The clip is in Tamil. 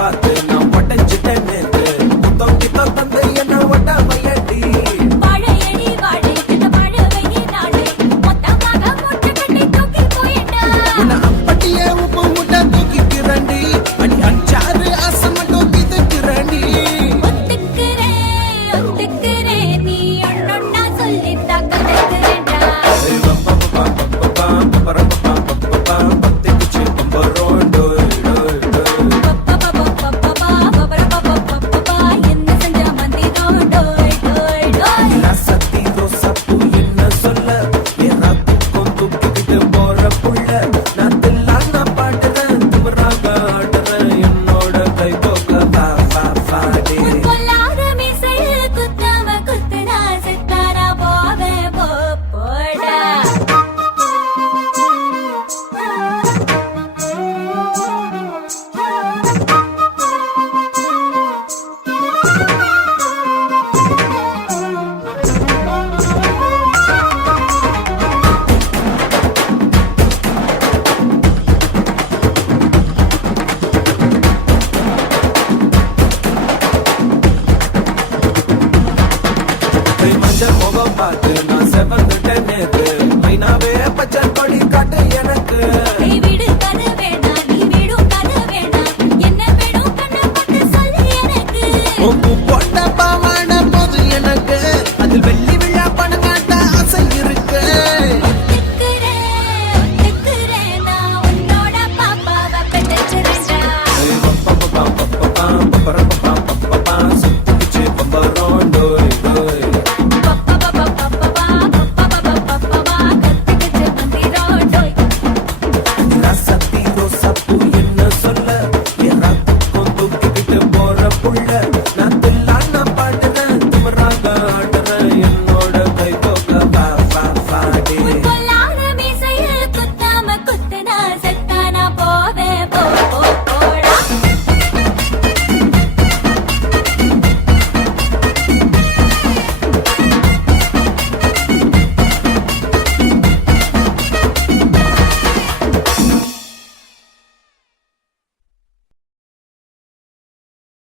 பார்த்து நான் உடஞ்சிட்டேன் நேத்து. முத்தம் கித்தம் தந்து என்ன ஒட்ட வையடி. வாழையடி வாழை இந்த வாழவையே நாளை மொத்தமாக மூட்டை கட்டி தூக்கி போயிட்டா. உன்னை அப்பட்டியே உப்பு மூட்டை தூக்கிக்கிறண்டி. அடி அஞ்சாறு ஆசை மட்டும் கிதுக்கிறண்டி. ஒத்துக்கிறேன் நீ ஒன்னொன்னா சொல்லித்தா கதைக்கிறேன்டா. பத்திக்குச்சு கும்பரோம் டோய் டோய் டோய். என்ன செஞ்சா மந்திரம் டோய் டோய் டோய். சத்தி ரோசப்பு என்ன சொல்ல ஏறாத்துக்கும் தூக்கிக்கிட்டு போற புள்ள. நான் தில்லான பாடுறேன் திமிராக ஆடுறேன் என்னோட கை தோக்க வா வா வாடி. பொல்லாத மீசையில குத்தாம குத்துனா செத்தாரா போவேன் போடா. மஞ்சள் முகம் பார்த்து நான் செவந்துட்டேன் நேத்து. மைனாவே பச்சை கொடி காட்டு எனக்கு. நீ வீடு கதை வேணா நீ வீடும் கதை வேணா என்ன வேணும் கண்ணை பார்த்து சொல்லு எனக்கு. உப்பு போட்ட பாவாட போது எனக்கு. அதில் வெள்ளி விழா பணங்காட்ட ஆசை இருக்கு. ஒத்துக்கிறேன் நான் உன்னோட பாப்பாவை பெற்றுறேன்டா. சுத்திச்சு பம்பரோம் டோய் டோய். கத்துக்கிச்சு மந்திரம் டோய். சத்தி ரோசப்பு என்ன சொல்ல ஏறாத்துக்கும் தூக்கிக்கிட்டு போற புள்ள.